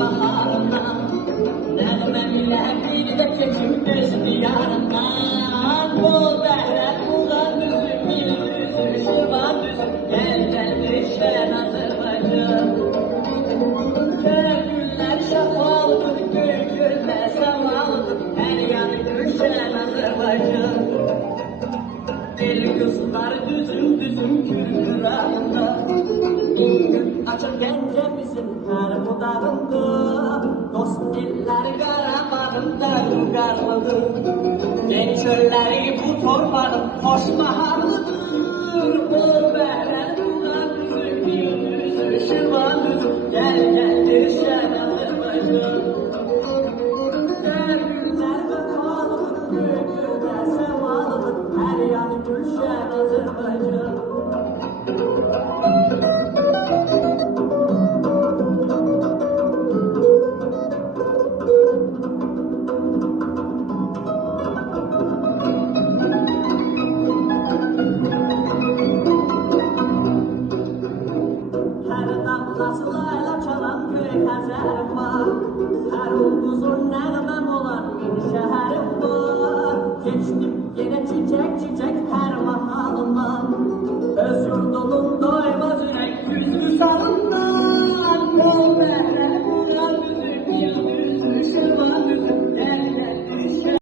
baharından Nəğməmlər bir də keçib öz diyarından Bol bəhrət bulan düzüm, il düzüm, şırvan düzüm Gəl gəl düşən Azərbaycan Güllər şafalıdır, göy göllər samalıdır Hər yanı düşən Azərbaycan Deli qızlar düzüm düzüm gülür ağında Açır gəncəmizin hər budağında Dost ellər Qarabağında qarlıdır Yeni çölləri bu torpağın hoş baharlıdır Bol bərən bulan düzüm, bir düzüm, şırvan düzüm Gəl gəl düşən Azərbaycan Güllər qapalıdır, göy göllər səmalıdır Hər yanı düşən Azərbaycan Nasıl ayla çalan köy Xəzərim var Hər ulduzun nəğməm